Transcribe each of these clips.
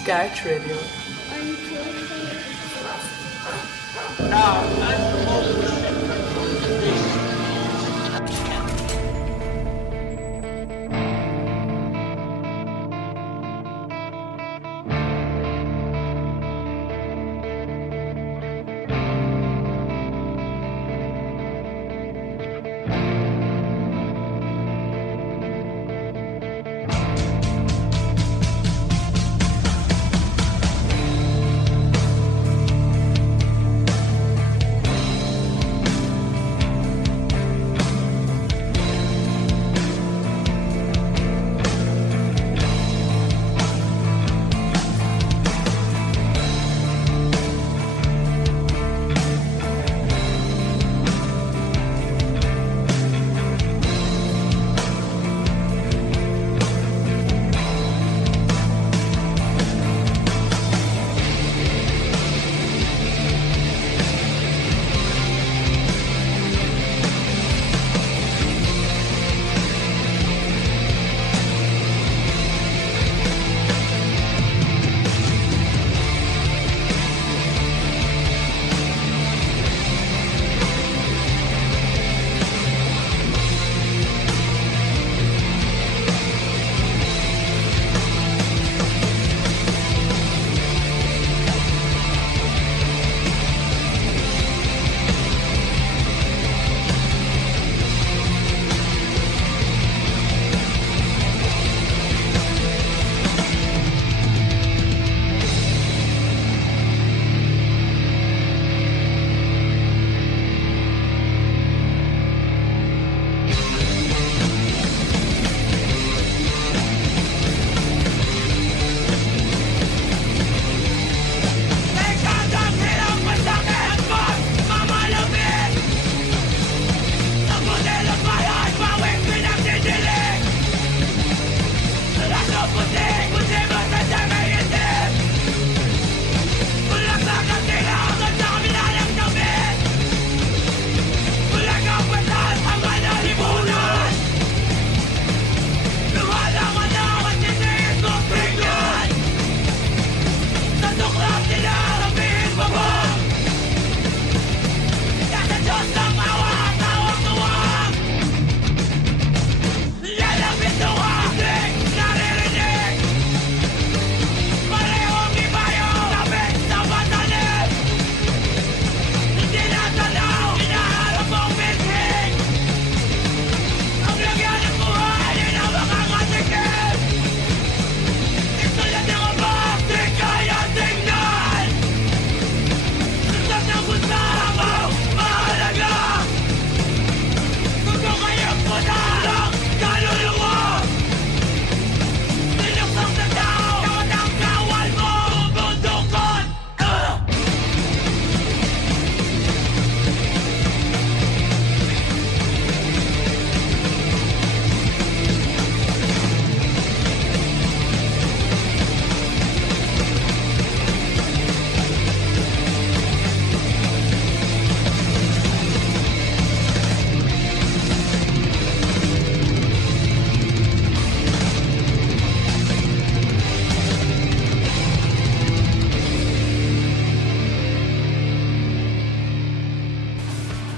Scairt Radio.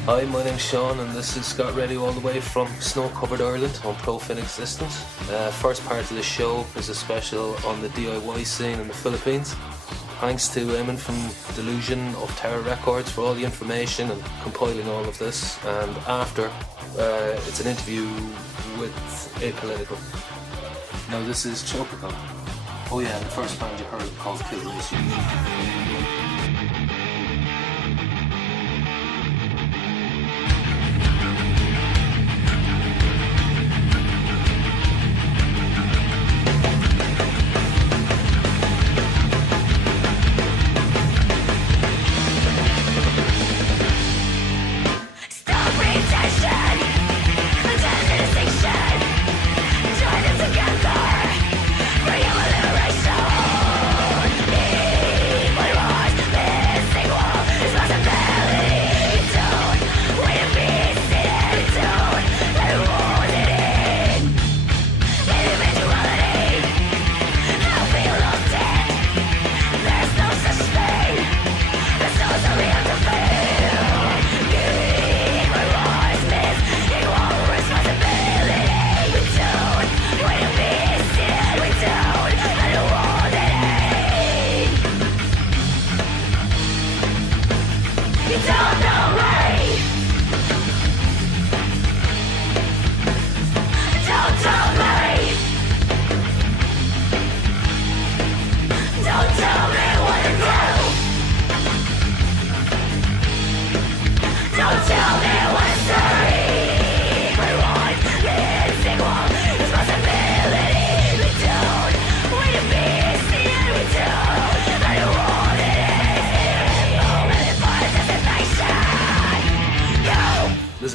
Hi, my name's Sean and this is Scairt Radio all the way from snow-covered Ireland on Profane Existence. First part of the show is a special on the DIY scene in the Philippines. Thanks to Eamon from Delusion of Terror Records for all the information and compiling all of this. And after, it's an interview with APolitical. Now this is Tropical. Oh yeah, and the first band you heard called Killratio. Together, for your liberation. Evil rise.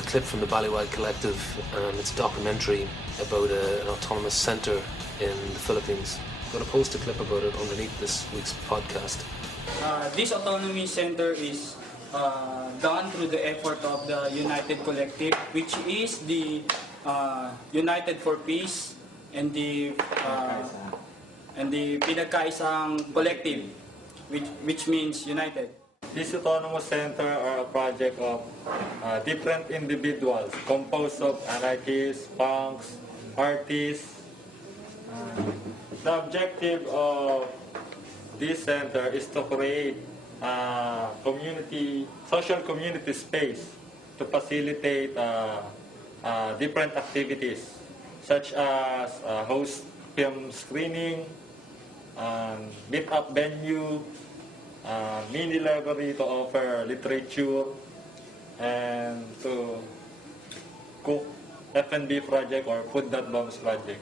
clip from the Ballywag Collective, and it's a documentary about an autonomous centre in the Philippines. I'm going to post a clip about it underneath this week's podcast. This autonomy center is done through the effort of the United Collective, which is the United for Peace and the Pinagkaisang Collective, which means united. This autonomous center are a project of different individuals composed of anarchists, punks, artists. The objective of this center is to create a social community space to facilitate different activities such as host film screening, meet-up venue, mini library to offer literature, and to cook F&B project or food that bombs project.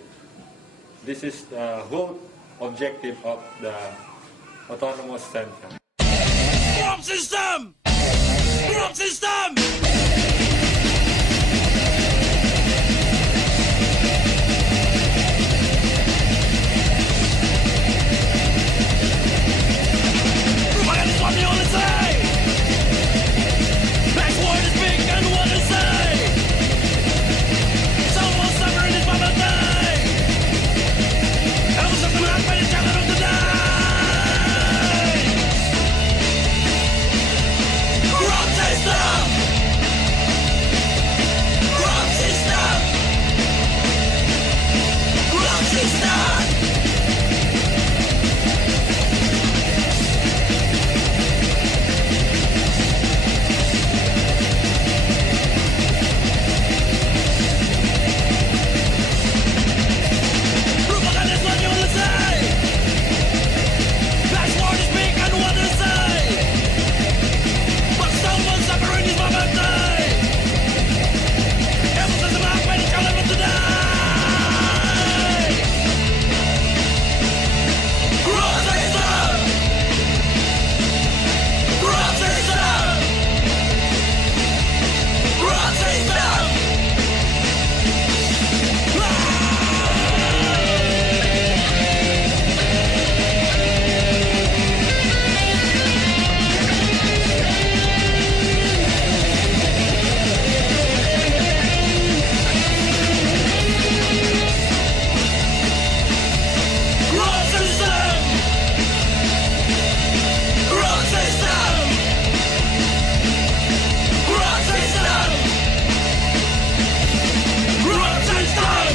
This is the whole objective of the autonomous center. Gutom system! Gutom system! Propaganda is what they only say! Next word is big and what to say! Someone suffering is my birthday! Elvis system has been in childhood of today! Gutom system! Gutom system! Gutom system! Propaganda is what you wanna say! Last word is big and what to say! But someone suffering is my birthday! Every system has been in childhood of today! Gutom system! Gutom system! Gutom system! Gutom system! Gutom system! Gutom system! Gutom system!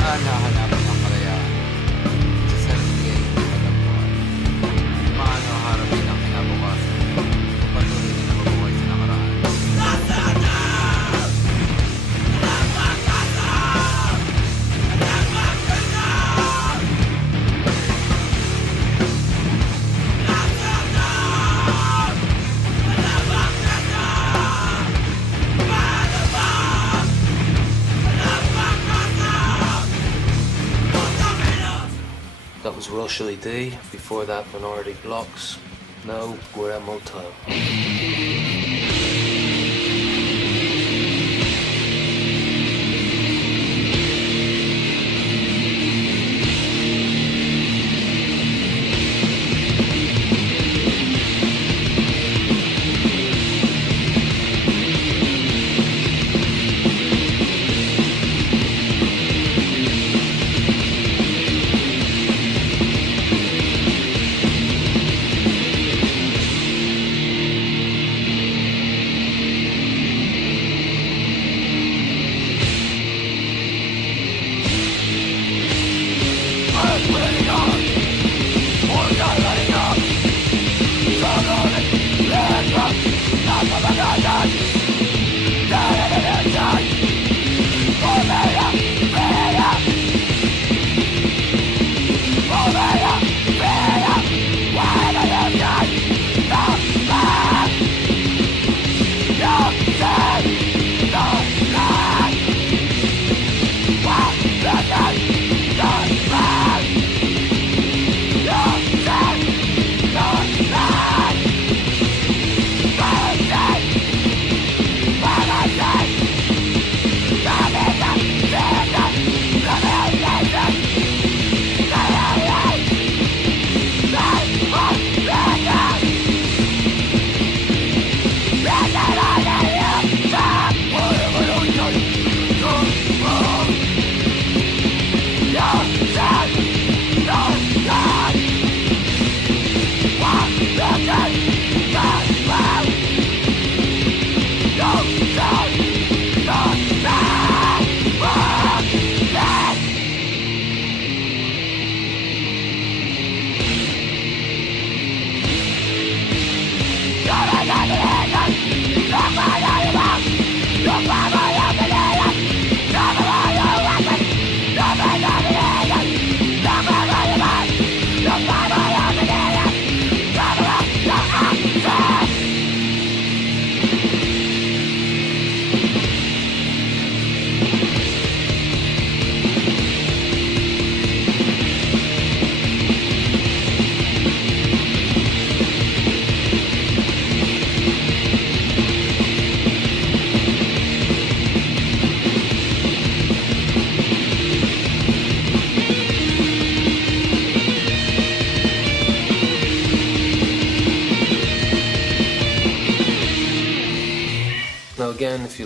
Saan hahanapin ang kalayaan? Sa Sangkay matagpuan. Paano harapin ang kinabukasan? Patuloy na mabuhay sa nakaraan. That was Rushly D. Before that, Minority Blocks. Now, Guerra Mundial.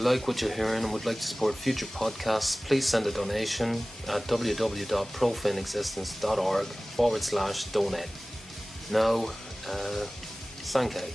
like what you're hearing and would like to support future podcasts, please send a donation at www.profaneexistence.org/donate. Now, Sangkay.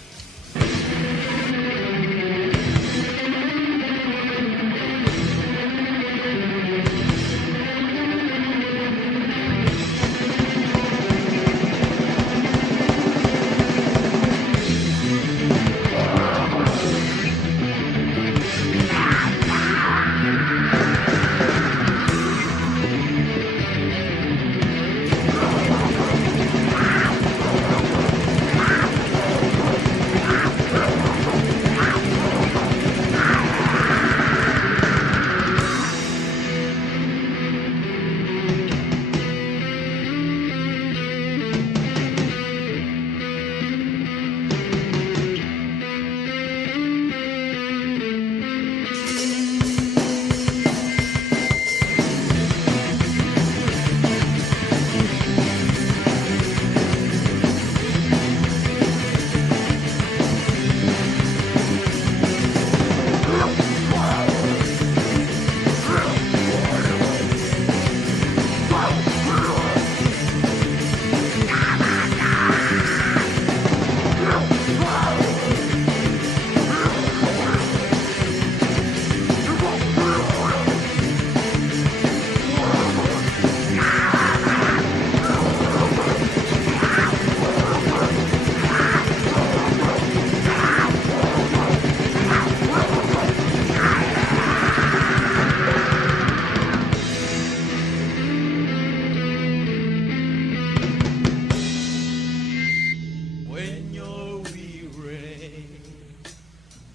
When you're weary,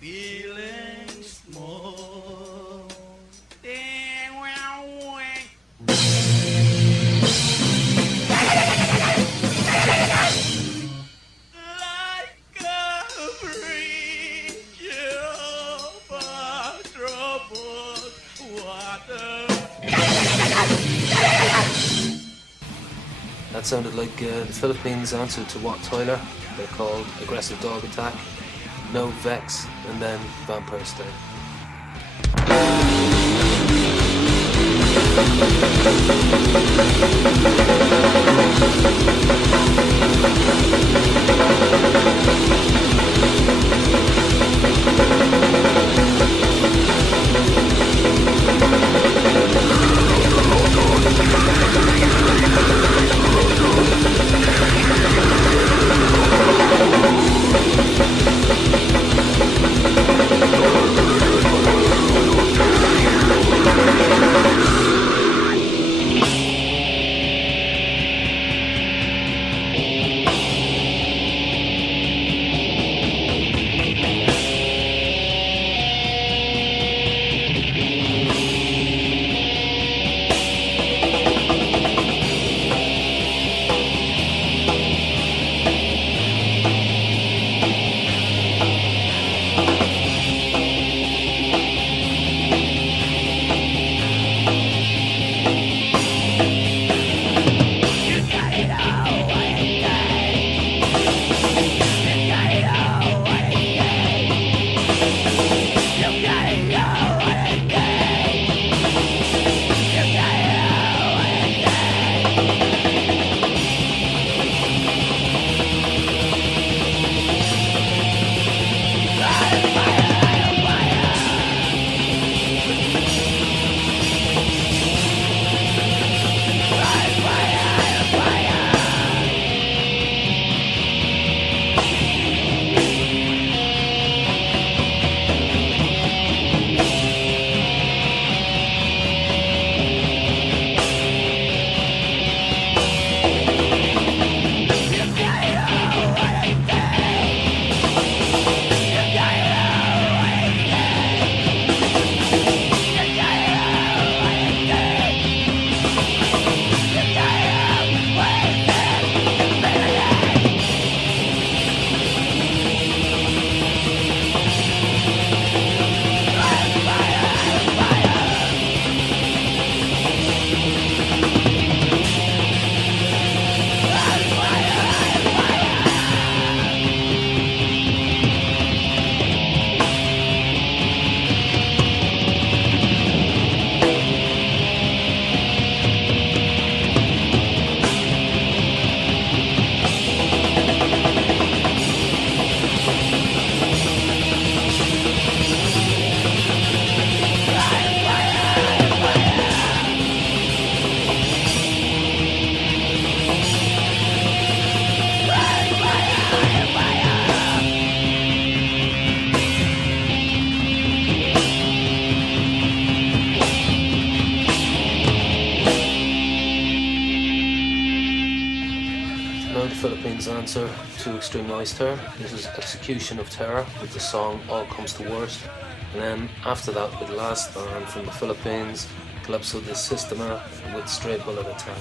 feeling small, like a bridge over troubled water. That sounded like the Philippines' answer to Wat Tyler. They're called Aggressive Dog Attack, No Vex, and then Vampire State. answer to Extreme Noise Terror. This is Execution of Terror with the song All Comes to Worst. And then after that, with the last band from the Philippines, Kolapso De Sistema with Straight Bullet Attack.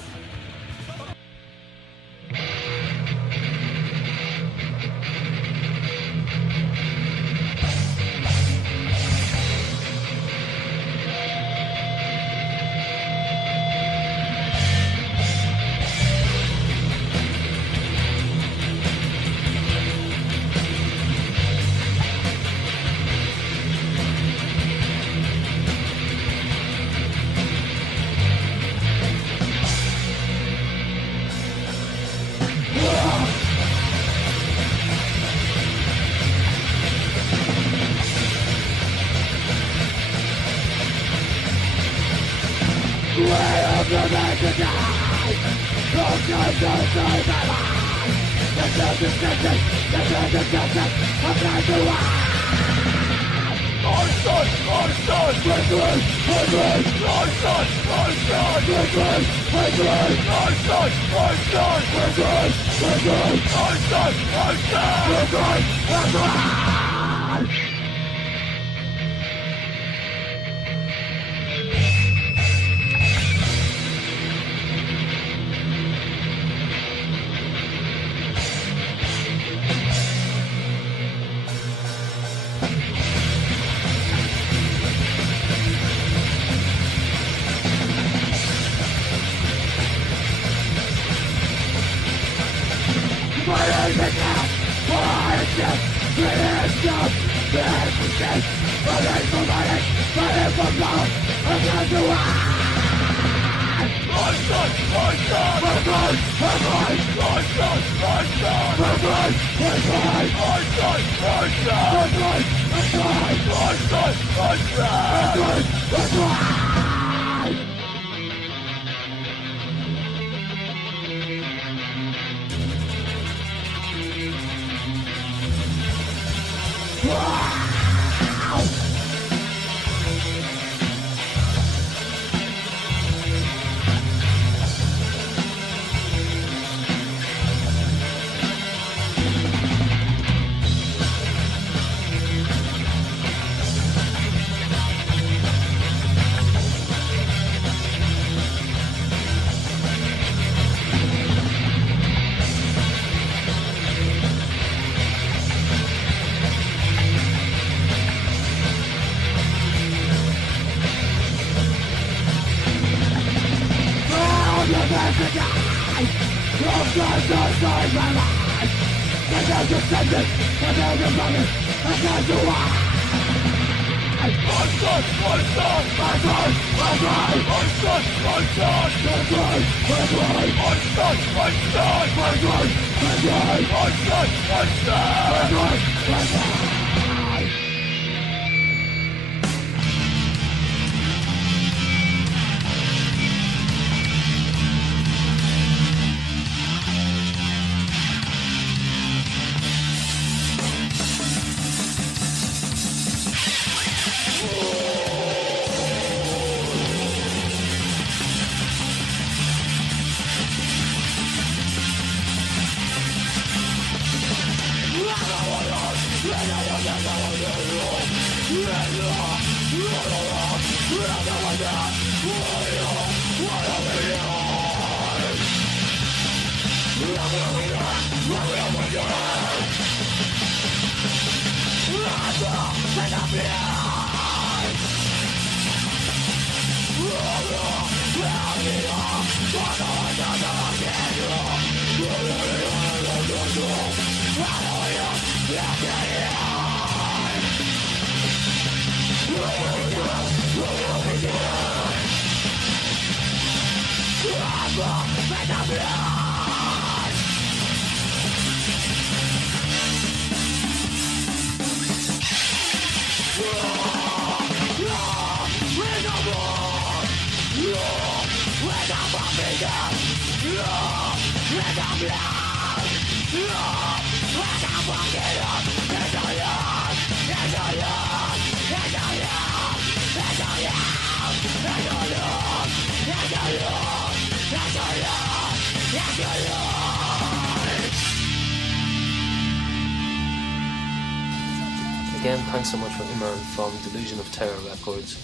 again, thanks so much for Imran from Delusion of Terror Records.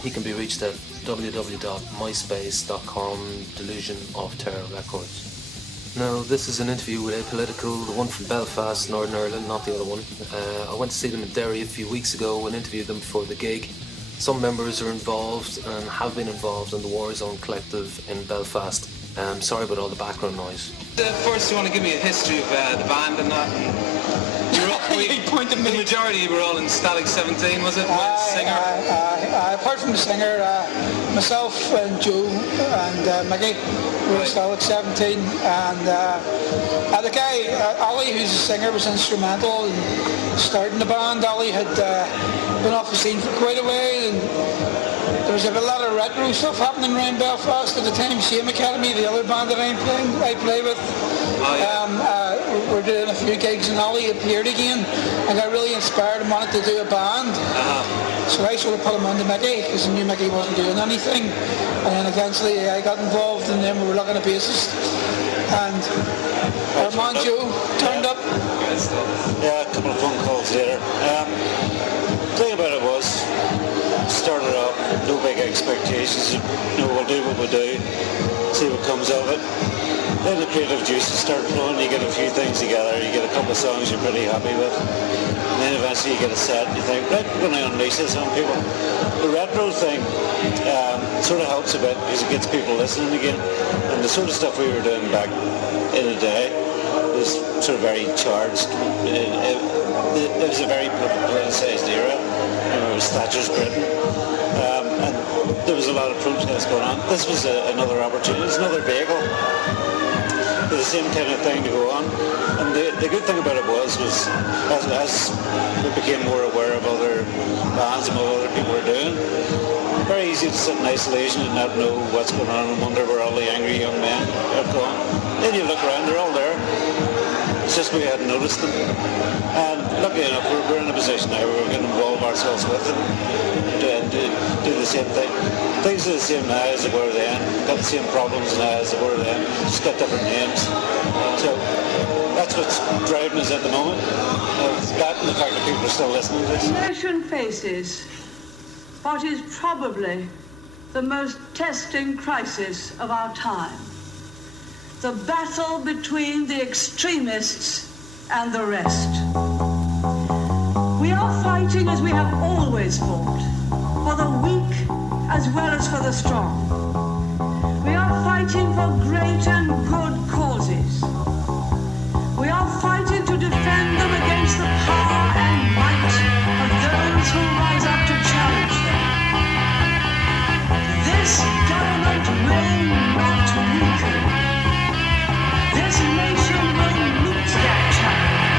He can be reached at www.myspace.com, Delusion of Terror Records. Now, this is an interview with APolitical, the one from Belfast, Northern Ireland, not the other one. I went to see them in Derry a few weeks ago and interviewed them before the gig. Some members are involved and have been involved in the Warzone collective in Belfast. Sorry about all the background noise. First, you want to give me a history of the band and that? The majority were all in Stalag 17, was it? Singer? Apart from the singer, myself and Joe and Mickey were in Stalag 17, and the guy, Ali, who's the singer, was instrumental in starting the band. Ali had been off the scene for quite a while, and there was a lot of retro stuff happening around Belfast at the time. Shame Academy, the other band that I play with, we're doing a few gigs, and Ali appeared again and got really inspired and wanted to do a band. So I sort of put him on to Mickey because I knew Mickey wasn't doing anything, and then eventually I got involved, and then we were looking at bassist, and our man Joe turned up. Yeah, a couple of phone calls later. The thing about it was, started off, no big expectations, we'll do what we do, see what comes of it. Then the creative juices start flowing, you get a few things together, you get a couple of songs you're pretty happy with, and then eventually you get a set and you think, right, we're going to unleash this on people. The retro thing sort of helps a bit because it gets people listening again, and the sort of stuff we were doing back in the day was sort of very charged. It was a very politicised era. It was Thatcher's Britain, and there was a lot of protest going on. This was another opportunity, it's another vehicle for the same kind of thing to go on. And the good thing about it was as we became more aware of other bands and what other people were doing, very easy to sit in isolation and not know what's going on and wonder where all the angry young men are going. Then you look around, they're all there. It's just we hadn't noticed them. And lucky enough, we're in a position now where we can involve ourselves with them and do the same thing. Things are the same now as they were then. Got the same problems now as they were then. Just got different names. So that's what's driving us at the moment. That and the fact that people are still listening to this. The nation faces what is probably the most testing crisis of our time. The battle between the extremists and the rest. We are fighting as we have always fought, for the weak as well as for the strong. We are fighting for great and good causes. We are fighting to defend them against the power and might of those who rise up to challenge them. This government will not weaken. This nation will meet that challenge.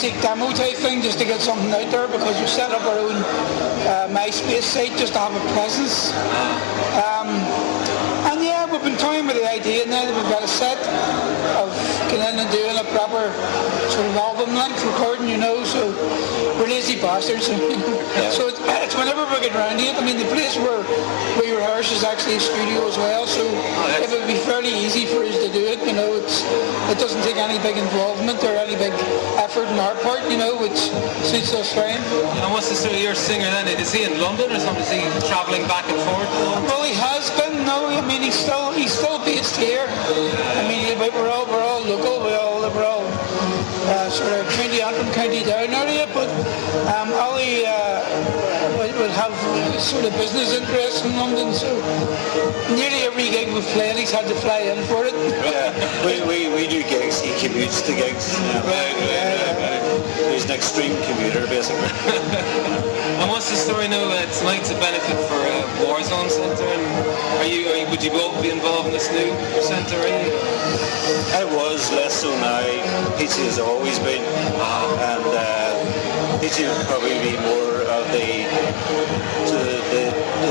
basic demo type thing just to get something out there, because we set up our own MySpace site just to have a presence. And yeah, we've been toying with the idea now that we've got a set of going in and doing a proper sort of album length recording, you know, so we're lazy bastards. So it's whenever we get around to it. I mean, the place where we rehearse is actually a studio as well, so it would be fairly easy for us to do it, you know. It doesn't take any big involvement or any big effort on our part, you know, which suits us fine. And what's the story of your singer then? Is he in London or something? Is he travelling back and forth? Well, he has been. No, I mean he's still based here. I mean, we're all local. We're all sort of County Antrim, County Down area. But Ollie will have sort of business interests in London, so nearly every gig we've played, he's had to fly in for it. Yeah, we do gigs. He commutes to gigs. He's an extreme commuter, basically. And what's the story now tonight's a benefit for Warzone Centre? And would you both be involved in this new centre? I was, less so now. Peachy has always been, and Peachy would probably be more of the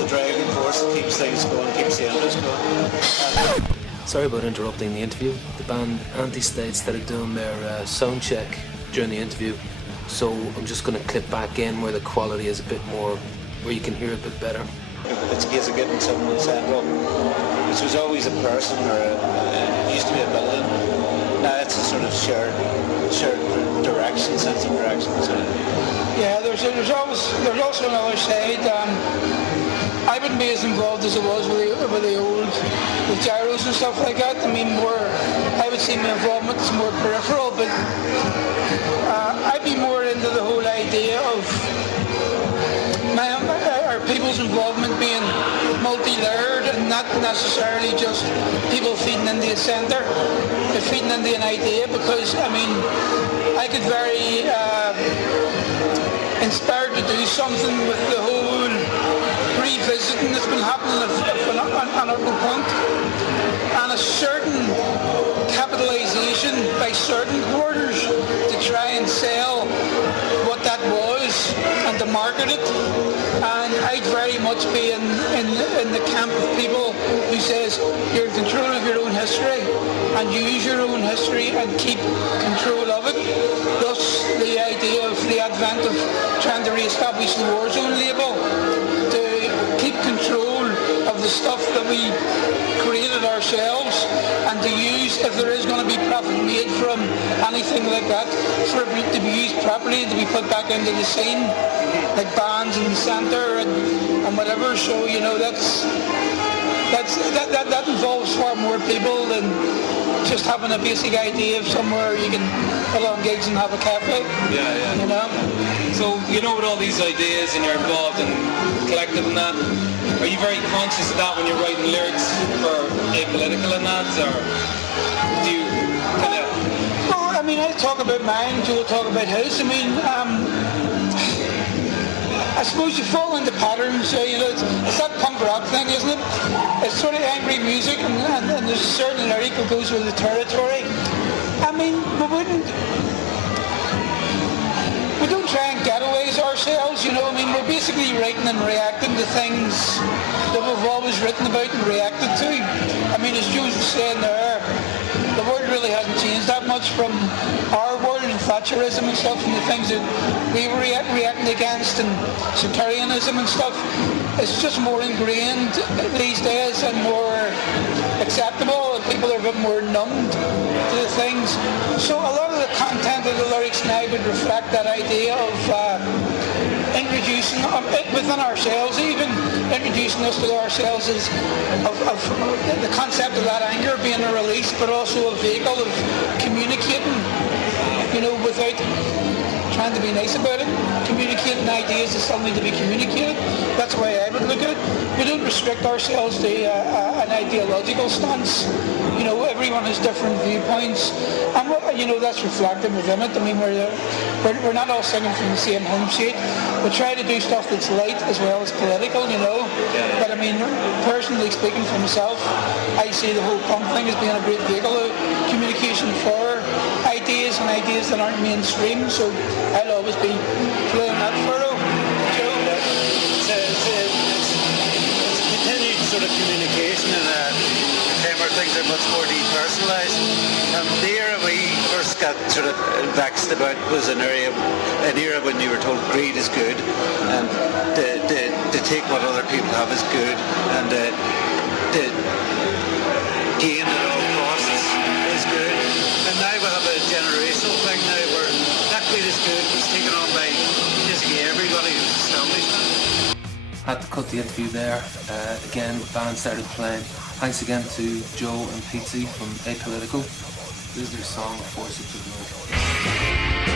driving force that keeps things going, keeps the interest going. Sorry about interrupting the interview. The band Anti-States that are doing their sound check during the interview, so I'm just going to clip back in where the quality is a bit more, where you can hear it a bit better. It's a case of getting someone central, which was always a person or it used to be a building. Now it's a sort of shared direction, sense of direction. So. Yeah, there's also another side. I wouldn't be as involved as I was with gyros and stuff like that. I mean, I would say my involvement is more peripheral, but I'd be more into the whole idea of our people's involvement being multi-layered and not necessarily just people feeding into a centre, but feeding into an idea, because, I mean, I get very inspired to do something with the whole revisiting that's been happening on anarcho-punk, and a certain capitalisation by certain quarters to try and sell what that was and to market it. And I'd very much be in the camp of people who says you're in control of your own history and use your own history and keep control of it. Thus the idea of the advent of trying to re-establish the Warzone label, to keep control of the stuff that we created ourselves, and to use, if there is going to be profit made from anything like that, for it to be used properly, to be put back into the scene, like bands in the centre and whatever. So, you know, that involves far more people than just having a basic idea of somewhere you can put on gigs and have a cafe. Yeah. You know? So, you know, with all these ideas and you're involved in collective and that, are you very conscious of that when you're writing lyrics for APolitical and that, or do you kind of... Well, I mean, I talk about mine, Joe will talk about his. I mean, I suppose you fall into patterns, you know, it's that punk rock thing, isn't it? It's sort of angry music, and there's a certain lyric that goes with the territory. I mean, we don't try and getaways ourselves, you know. I mean, we're basically writing and reacting to things that we've always written about and reacted to. I mean, as Joe was saying there, the world really hasn't changed that much from our world and Thatcherism and stuff, and the things that we were reacting against, and sectarianism and stuff. It's just more ingrained these days and more acceptable, and people are a bit more numbed to the things. So a lot of the content of the lyrics now would reflect that idea of introducing, within ourselves even, introducing us to ourselves as of the concept of that anger being a release, but also a vehicle of communicating, you know, without trying to be nice about it, communicating ideas that still need to be communicated. That's the way I would look at it. We don't restrict ourselves to an ideological stance. You know, everyone has different viewpoints, and you know, that's reflected within it. I mean, we're not all singing from the same home sheet. We try to do stuff that's light as well as political, you know. But I mean, personally speaking for myself, I see the whole punk thing as being a great vehicle of communication for ideas and ideas that aren't mainstream, so I'll always be playing that furrow. It's continued sort of communication in a time where things are much more depersonalised. The era we first got sort of vexed about was an era when you were told greed is good, and to take what other people have is good, and to gain at all costs is good. And now we have a generational thing now where that greed is good was taken on by basically everybody who's established. Had to cut the interview there. Again, the band started playing. Thanks again to Joe and Pizzi from APolitical. This is their song, Forceps of Love.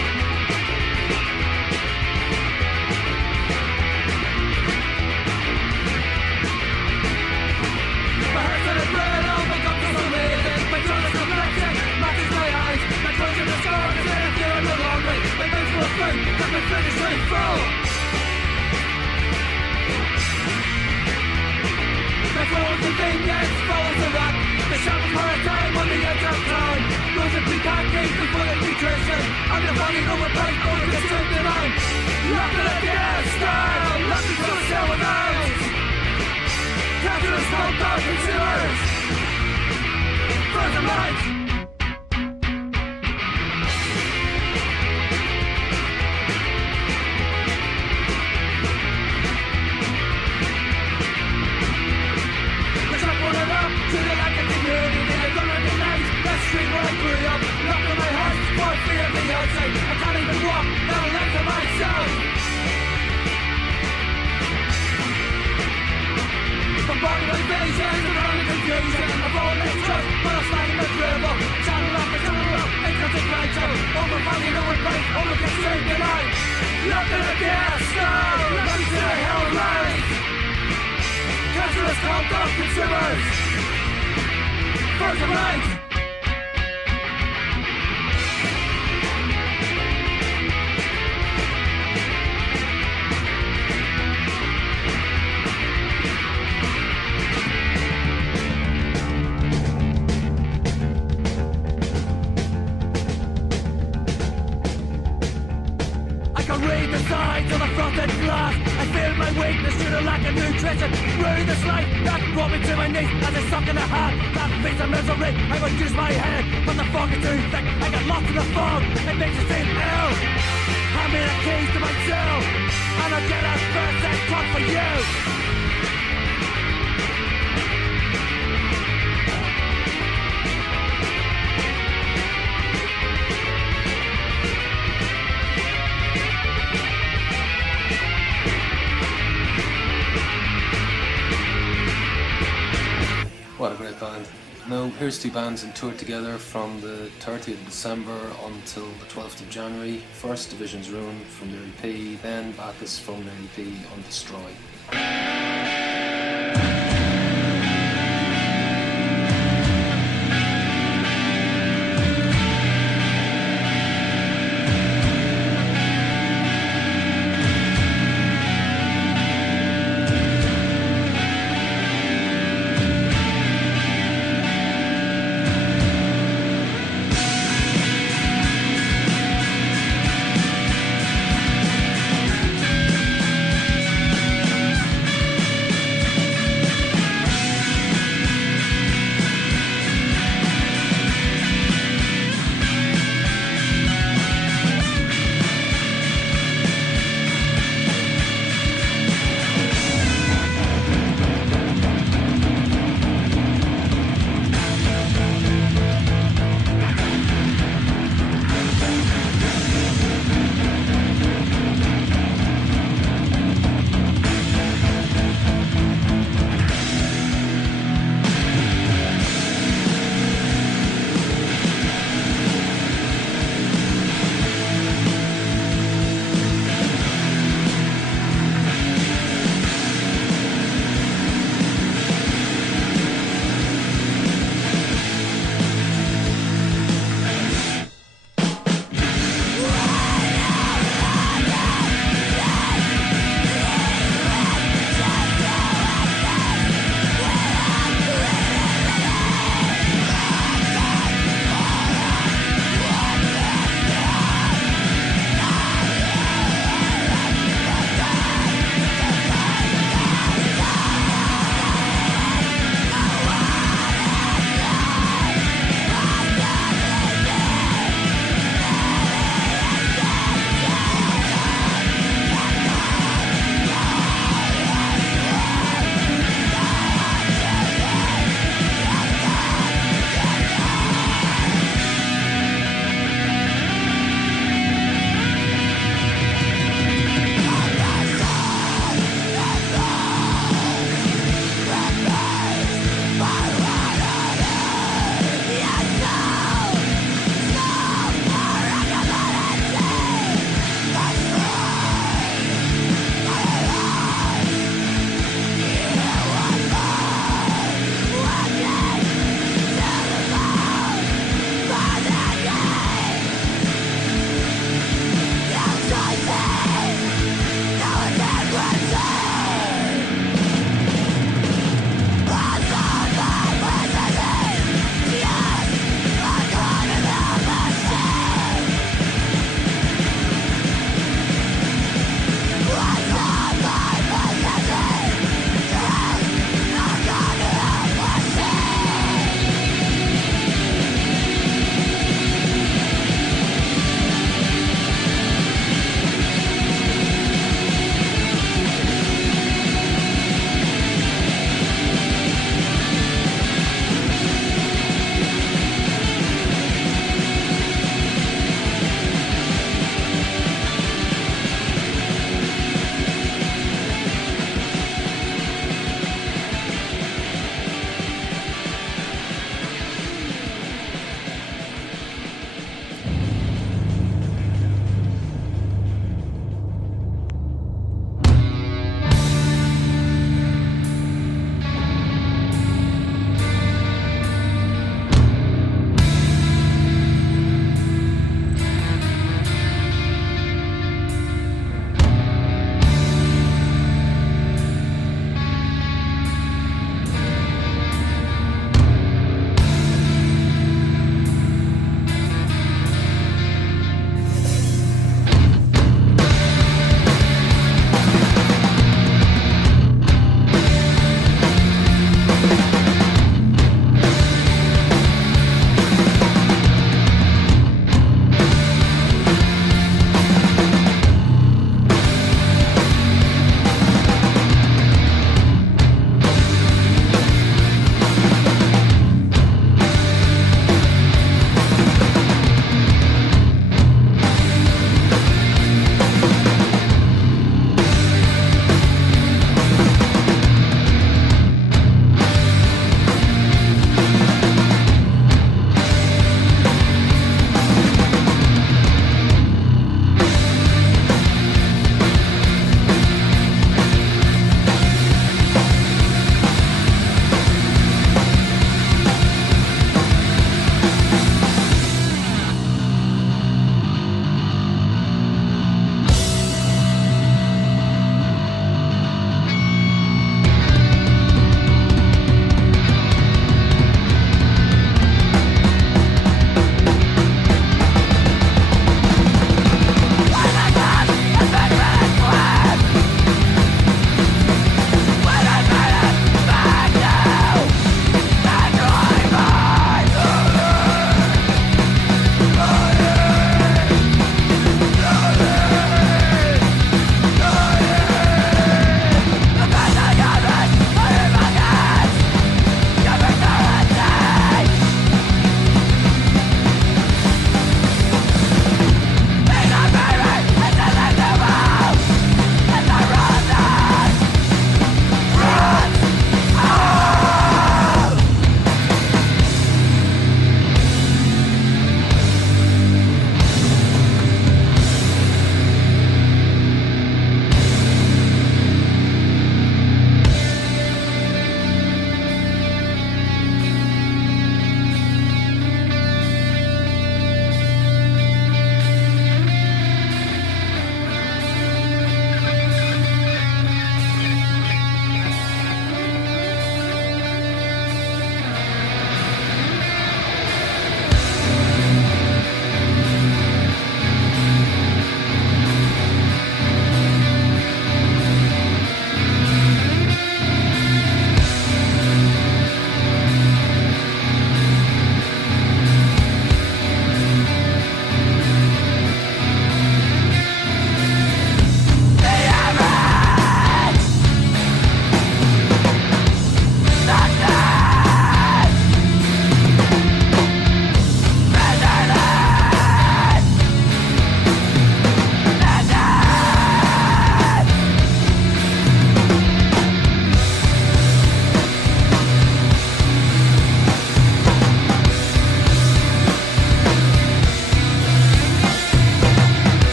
What a great band. Now, here's two bands and toured together from the 30th of December until the 12th of January. First, Division's Ruin from their EP, then Bacchus from their EP on Distro-y.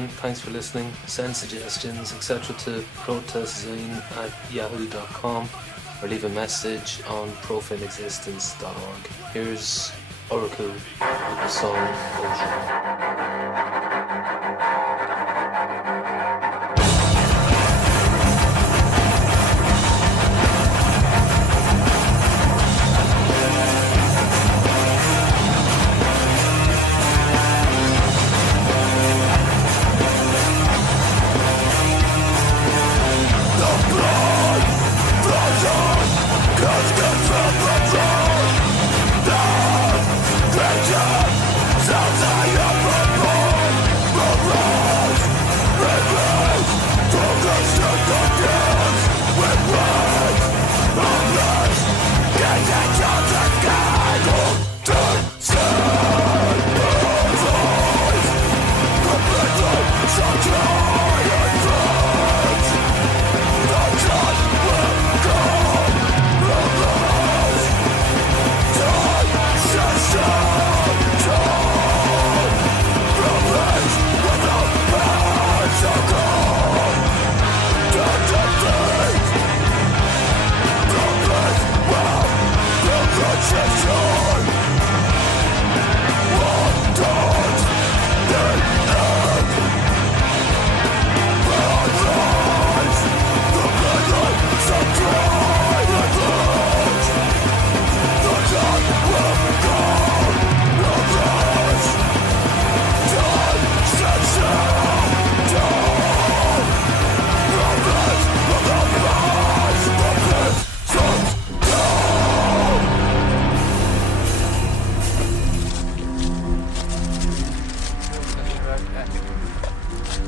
again, thanks for listening. Send suggestions, etc. to protestzine@yahoo.com or leave a message on profaneexistence.org. Here's Oracle with the song Ocean.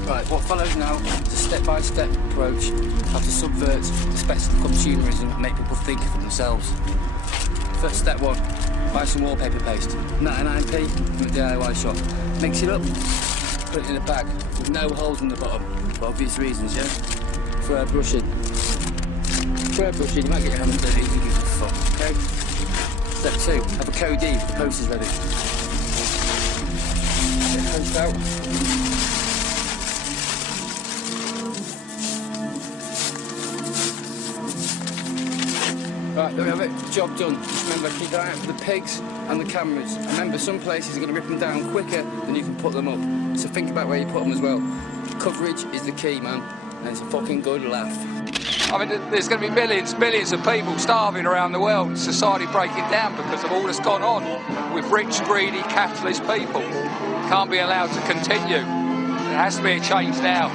Right, what follows now is a step-by-step approach how to subvert the spectacle consumerism and make people think for themselves. First step one, buy some wallpaper paste, 99p from a DIY shop. Mix it up, put it in a bag with no holes in the bottom, for obvious reasons, yeah? Throw a brush in. Throw a brush in, you might get your hands dirty, you give a fuck, okay? Step two, have a code E, the posters ready. Get post out. Right, there we have it, job done. Just remember, keep an eye out for the pigs and the cameras. And remember, some places are going to rip them down quicker than you can put them up. So think about where you put them as well. Coverage is the key, man. And it's a fucking good laugh. I mean, there's going to be millions of people starving around the world and society breaking down because of all that's gone on with rich, greedy, capitalist people. Can't be allowed to continue. There has to be a change now.